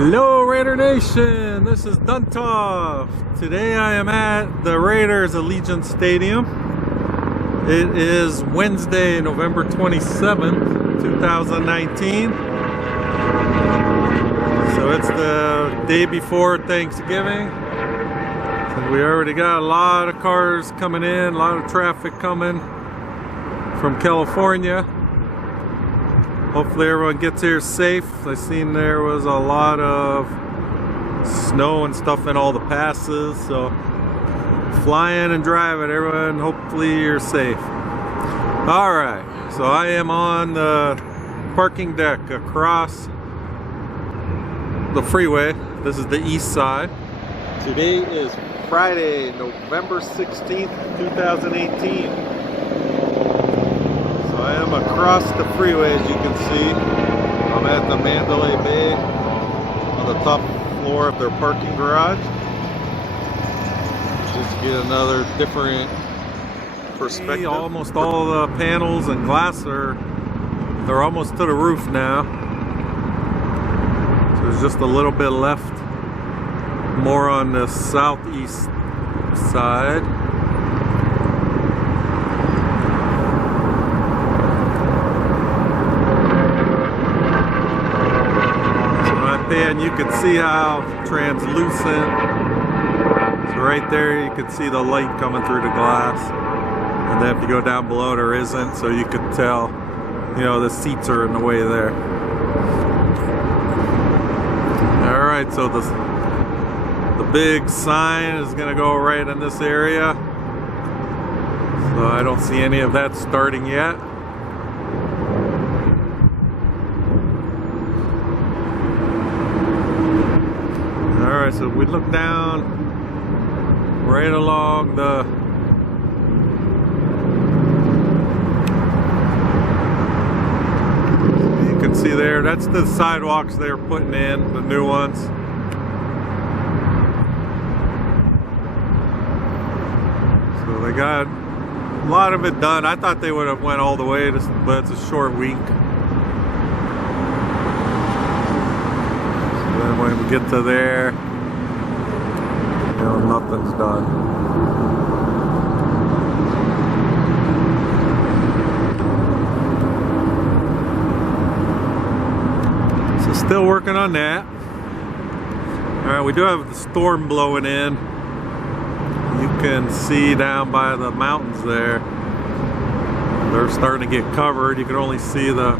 Hello Raider Nation, this is Duntov. Today I am at the Raiders Allegiant Stadium. It is Wednesday, November 27th, 2019. So it's the day before Thanksgiving. So we already got a lot of cars coming in, a lot of traffic coming from California. Hopefully everyone gets here safe. I seen there was a lot of snow and stuff in all the passes, so fly in and drive it, everyone. Hopefully you're safe. Alright, so I am on the parking deck across the freeway. This is the east side. Today is Friday, November 16th, 2018. I am across the freeway, as you can see. I'm at the Mandalay Bay on the top floor of their parking garage. Just to get another different perspective. Almost all the panels and glass they're almost to the roof now. So there's just a little bit left. More on the southeast side. And you can see how translucent. So right there you can see the light coming through the glass. And then if you go down below there isn't, so you can tell, you know, the seats are in the way there. Alright, so the big sign is gonna go right in this area. So I don't see any of that starting yet. Alright, so if we look down right along you can see there, that's the sidewalks they're putting in, the new ones. So they got a lot of it done. I thought they would have went all the way, but it's a short week. So then when we get to there, you know, nothing's done. So still working on that. Alright, we do have the storm blowing in. You can see down by the mountains there. They're starting to get covered. You can only see the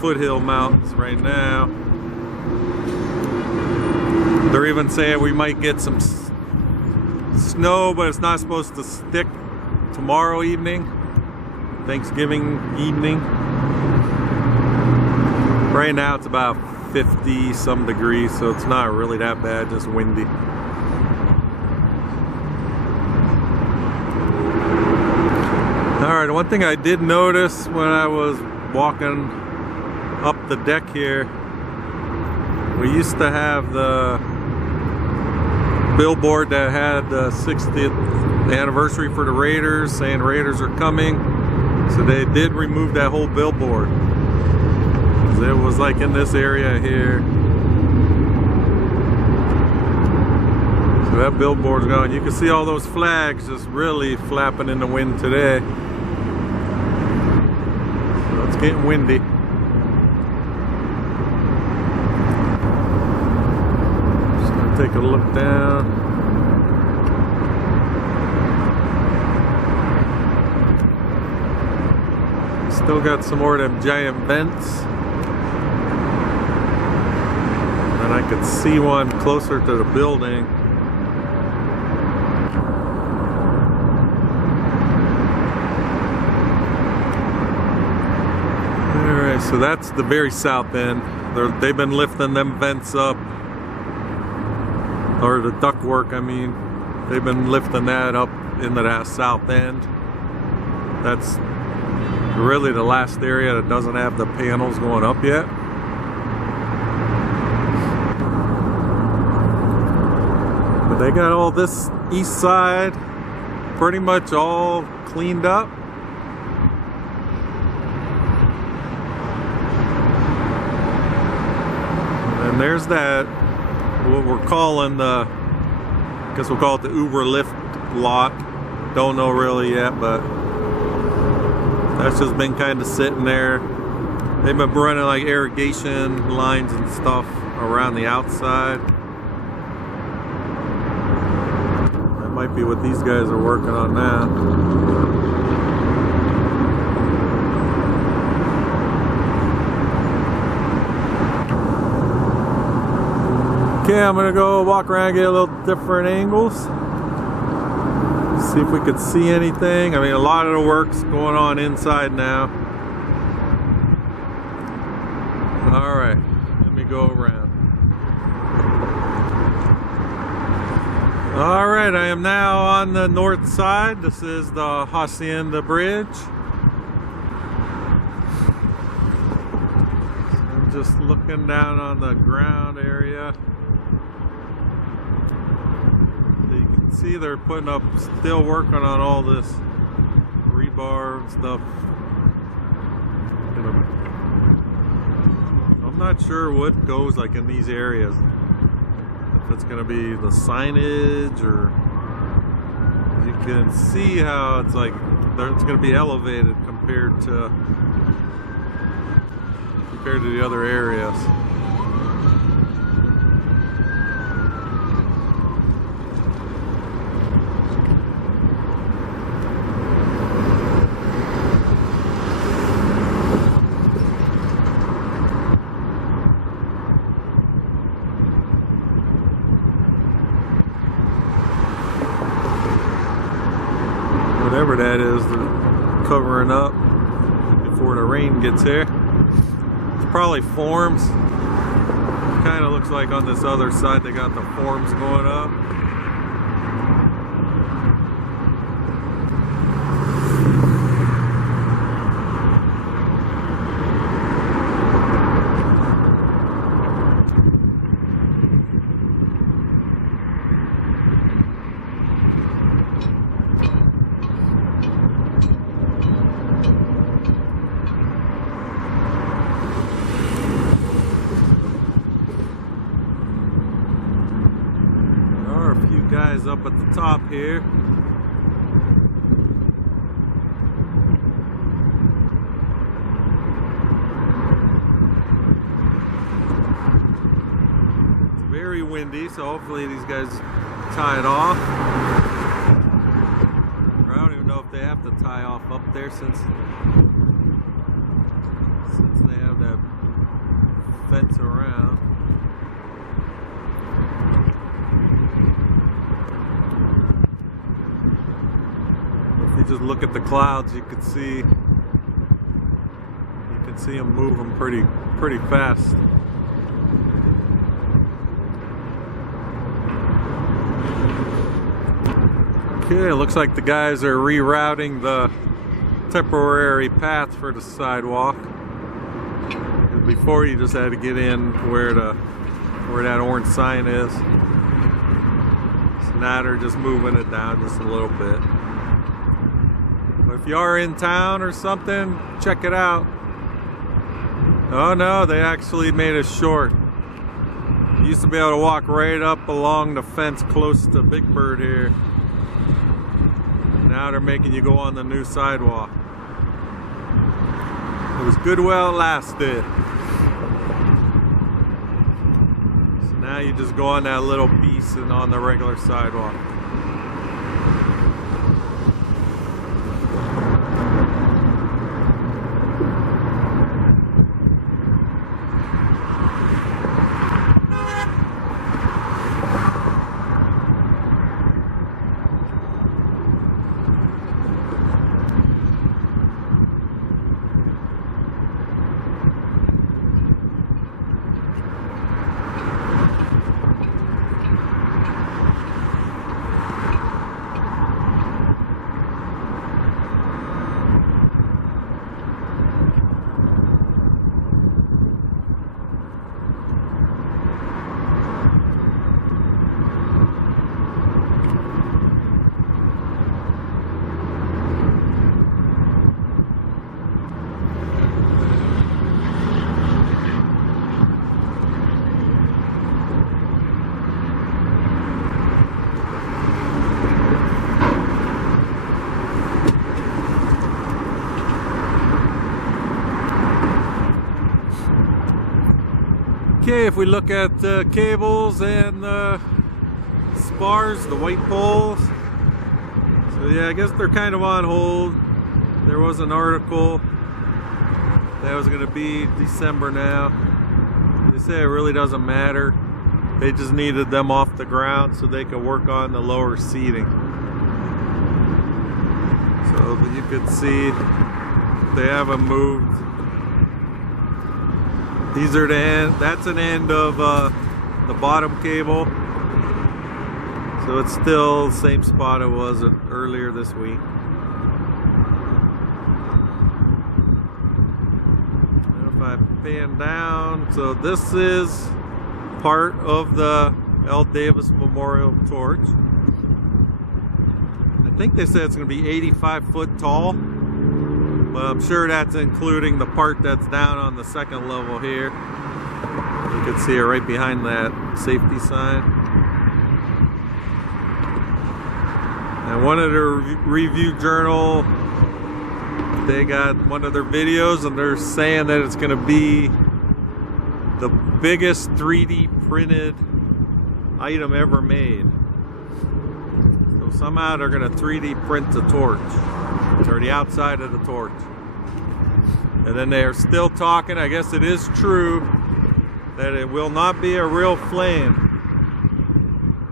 foothill mountains right now. They're even saying we might get some snow, but it's not supposed to stick tomorrow evening, Thanksgiving evening. Right now it's about 50 some degrees, so it's not really that bad, just windy. Alright, one thing I did notice when I was walking up the deck here, we used to have the billboard that had the 60th anniversary for the Raiders, saying Raiders are coming. So they did remove that whole billboard. It was like in this area here. So that billboard's gone. You can see all those flags just really flapping in the wind today. So it's getting windy. Take a look down. Still got some more of them giant vents. And I could see one closer to the building. Alright, so that's the very south end. They've been lifting them vents up. Or the ductwork, I mean, they've been lifting that up into that south end. That's really the last area that doesn't have the panels going up yet. But they got all this east side pretty much all cleaned up. And And there's that, what we're calling the, I guess we'll call it the Uber Lyft lot. Don't know really yet, but that's just been kind of sitting there. They've been running like irrigation lines and stuff around the outside. That might be what these guys are working on now. Okay, I'm gonna go walk around, get a little different angles. See if we could see anything. I mean, a lot of the work's going on inside now. All right, let me go around. All right, I am now on the north side. This is the Hacienda Bridge. I'm just looking down on the ground area. See, they're putting up, still working on all this rebar and stuff. I'm not sure what goes like in these areas. If it's going to be the signage, or you can see how it's like it's going to be elevated compared to the other areas. Whatever that is, they're covering up before the rain gets here. It's probably forms. Kind of looks like on this other side they got the forms going up. Guys up at the top here. It's very windy, so hopefully these guys tie it off. Or I don't even know if they have to tie off up there since they have that fence around. If you just look at the clouds, you can see them moving pretty fast. Okay, it looks like the guys are rerouting the temporary path for the sidewalk. Before you just had to get in where that orange sign is. So now they're just moving it down just a little bit. If you are in town or something, check it out. Oh no, they actually made it short. You used to be able to walk right up along the fence close to Big Bird here. Now they're making you go on the new sidewalk. It was good while it lasted. So now you just go on that little piece and on the regular sidewalk. Okay, if we look at the cables and the spars, the white poles, so yeah, I guess they're kind of on hold. There was an article that was going to be December now. They say it really doesn't matter. They just needed them off the ground so they could work on the lower seating. So that you could see they haven't moved. These are the end. That's an end of the bottom cable. So it's still the same spot it was earlier this week. And if I pan down, so this is part of the L. Davis Memorial Torch. I think they said it's going to be 85 foot tall, but I'm sure that's including the part that's down on the second level here. You can see it right behind that safety sign. And one of their review journal, they got one of their videos and they're saying that it's going to be the biggest 3D printed item ever made. So somehow they're going to 3D print the torch, or the outside of the torch. And then they are still talking, I guess it is true, that it will not be a real flame.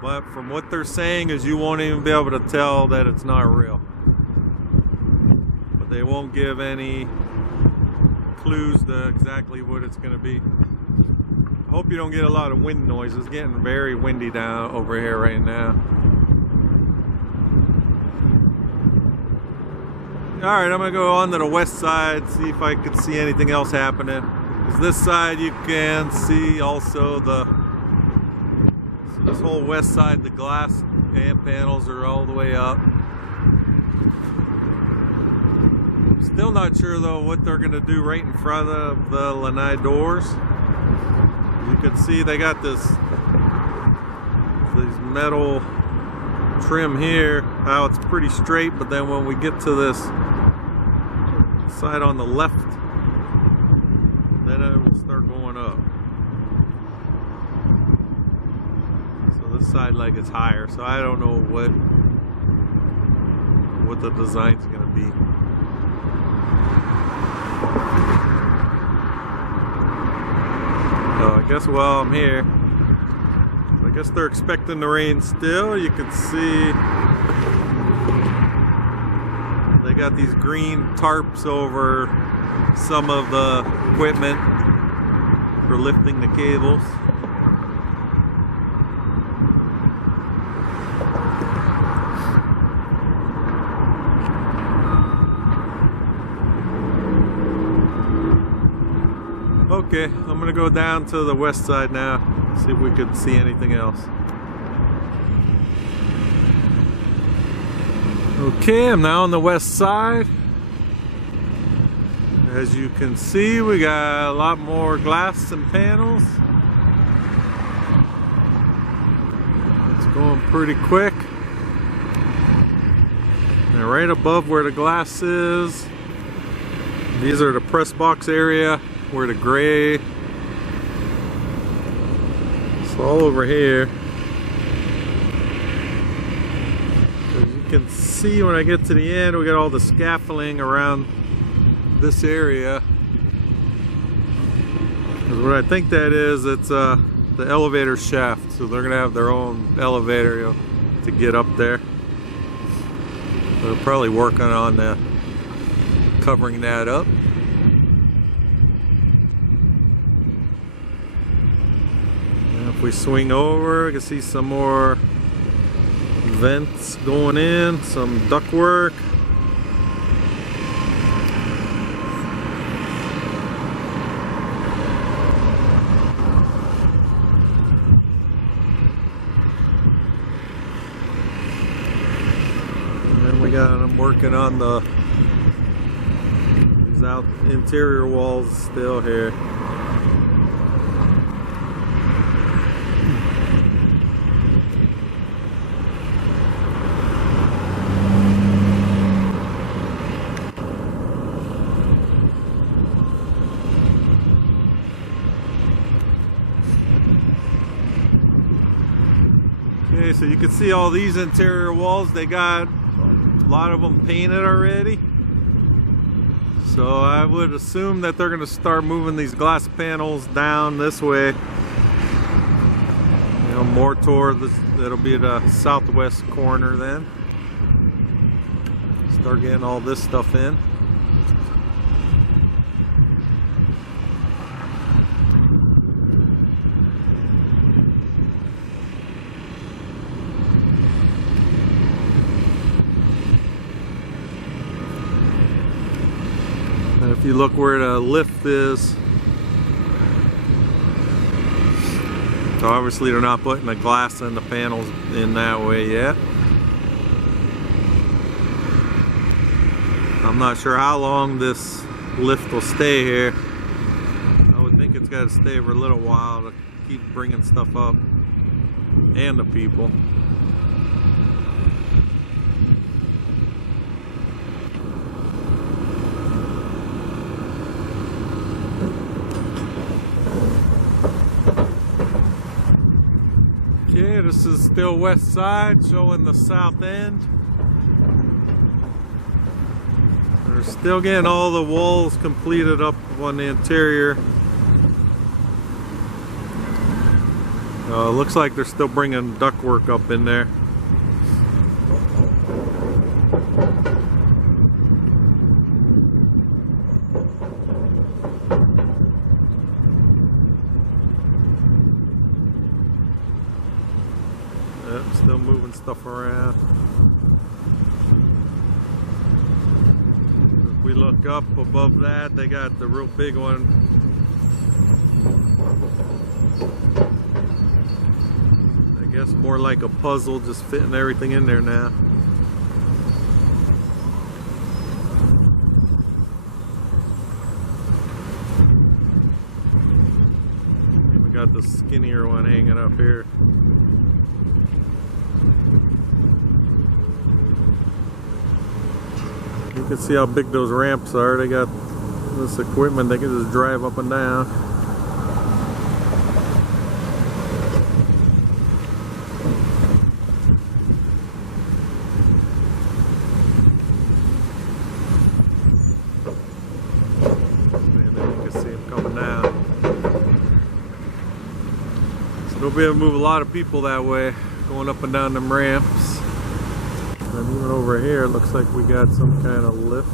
But from what they're saying is you won't even be able to tell that it's not real. But they won't give any clues to exactly what it's going to be. I hope you don't get a lot of wind noise. It's getting very windy down over here right now. Alright, I'm going to go on to the west side, see if I could see anything else happening. Because this side you can see also so this whole west side, the glass and panels are all the way up. Still not sure though what they're going to do right in front of the lanai doors. You can see they got these metal trim here, how it's pretty straight, but then when we get to this side on the left, then it will start going up. So this side leg is higher, so I don't know what the design's going to be. So I guess while I'm here, I guess they're expecting the rain still. You can see they got these green tarps over some of the equipment for lifting the cables. Okay, I'm gonna go down to the west side now, see if we could see anything else. Okay, I'm now on the west side. As you can see, we got a lot more glass and panels. It's going pretty quick. And right above where the glass is, these are the press box area where the gray, it's all over here. As you can see, when I get to the end, we got all the scaffolding around this area. Because what I think that is, it's the elevator shaft, so they're gonna have their own elevator to get up there. They're probably working on covering that up. If we swing over, you can see some more vents going in, some ductwork. And then we got them working on these interior walls still here. so you can see all these interior walls, they got a lot of them painted already. So I would assume that they're going to start moving these glass panels down this way. You know, more toward this, it'll be the southwest corner then. Start getting all this stuff in. And if you look where the lift is, so obviously they're not putting the glass in the panels in that way yet. I'm not sure how long this lift will stay here. I would think it's got to stay for a little while to keep bringing stuff up and the people. Okay, this is still west side, showing the south end. They're still getting all the walls completed up on the interior. Looks like they're still bringing ductwork up in there. Yep, still moving stuff around. If we look up above that, they got the real big one. I guess more like a puzzle, just fitting everything in there now. And we got the skinnier one hanging up here. You can see how big those ramps are. They got this equipment they can just drive up and down. And then you can see them coming down. So they'll be able to move a lot of people that way, going up and down them ramps. And even over here, it looks like we got some kind of lift.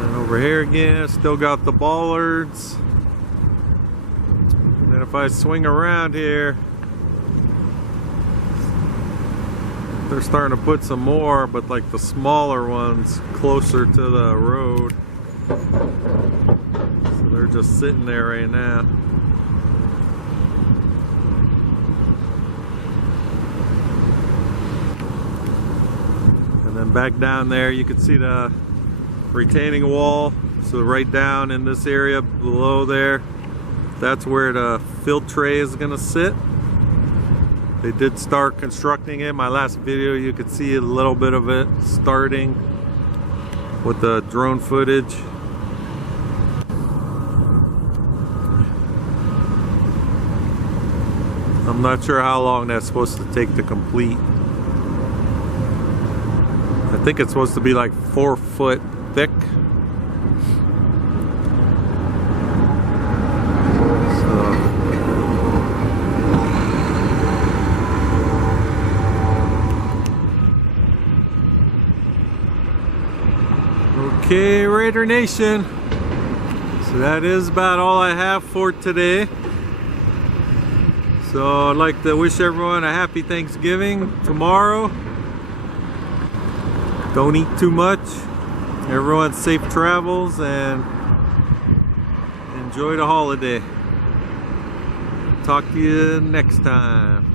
And over here again, still got the bollards. And then if I swing around here, they're starting to put some more, but like the smaller ones closer to the road. So they're just sitting there right now. And then back down there you can see the retaining wall. So right down in this area below there, that's where the fill tray is gonna sit. They did start constructing it. My last video, you could see a little bit of it starting with the drone footage. I'm not sure how long that's supposed to take to complete. I think it's supposed to be like 4 foot thick. Okay, Raider Nation, so that is about all I have for today. So I'd like to wish everyone a happy Thanksgiving tomorrow. Don't eat too much. Everyone safe travels and enjoy the holiday. Talk to you next time.